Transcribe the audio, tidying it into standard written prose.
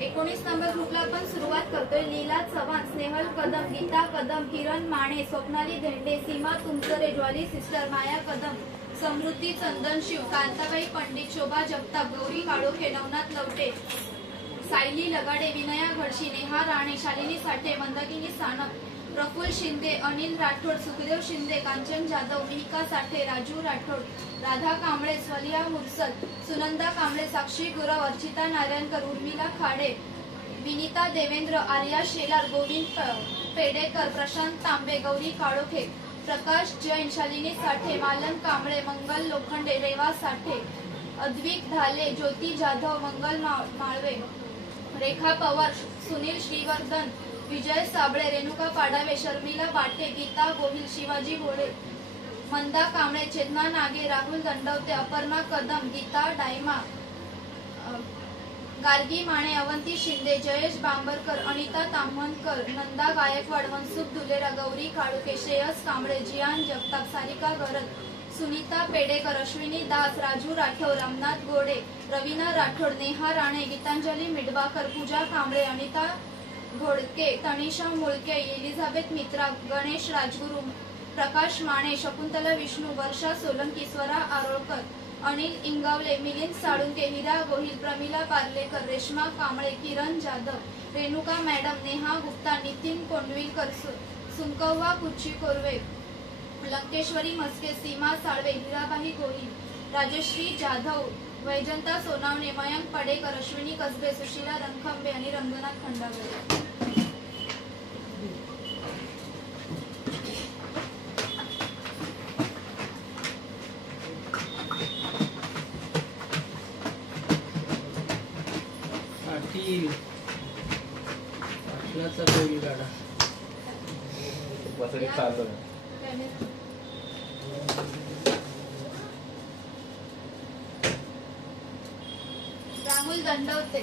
19 number ग्रुपला आपण सुरुवात करतोय। लीला चव्हाण, स्नेहल कदम, गीता कदम, किरण माने, स्वप्नाली धेंडे, सीमा तुमसरे, ज्वाली सिस्टर, माया कदम, समृद्धी चंदनशिव, कांताबाई पंडित, शोभा जगताप, गौरी काळोखे, नवनाथ लवटे, सायली लगाडे, विनया घडशी, नेहा राणे, शालिनी साठे, मंदाकिनी सानप, प्रफुल्ल शिंदे, अनिल राठोड, सुखदेव शिंदे, कांचन जाधव, मिहिका साठे, राजू राठोड, राधा कांबळे, स्वलिया मुरसल, सुनंदा कांबळे, साक्षी गुरव, अर्चिता नारायणकर, उर्मिला खाडे, विनीता देवेंद्र, आर्या शेलार, गोविंद पेडेकर, प्रशांत तांबे, गौरी काळोखे, प्रकाश जैन, शालिनी साठे, मालन कांबळे, मंगल लोखंडे, रेवा साठे, अद्विक धाले, ज्योती जाधव, मंगल माळवे, रेखा पवार, सुनील श्रीवर्धन, विजय साबळे, रेणुका पाडावे, शर्मिला पाटे, गीता गोहिल, शिवाजी भोळे, मंदा कांबळे, चेतना नागे, राहुल दंडवते, अपर्णा कदम, गीता डायमा, गार्गी माने, अवंती शिंदे, जयेश बांबरकर, अनिता ताम्हनकर, नंदा गायकवाड, मनसुख दुलेरा, गौरी काळुके, श्रेयस कांबळे, जियान जगताप, सारिका गरज, सुनीता पेडेकर, अश्विनी दास, राजू राठोड, रामनाथ गोडे, रवीना राठोड, नेहा राणे, गीतांजली मिडवाकर, पूजा कांबळे, अनिता घोडके, तनिषा मुळके, एलिझाबेथ मित्रा, गणेश राजगुरू, प्रकाश माने, शकुंतला विष्णू, वर्षा सोलंकी, स्वरा आरोळकर, अनिल इंगावले, मिलिंद साळुंके, हिरा गोहिल, प्रमिला पार्लेकर, रेश्मा कांबळे, किरण जाधव, रेणुका मॅडम, नेहा गुप्ता, नितीन कोंडविलकर, सुंकव्वा कुच्ची कोरवे, लंकेश्वरी मस्के, सीमा साळवे, हिराबाई गोहिल, राजश्री जाधव, वैजंता सोनावणे, मयंक पडेकर, अश्विनी कसबे, सुशीला रणखंबे आणि रंगनाथ खंडागळे। राहुल दंडवते।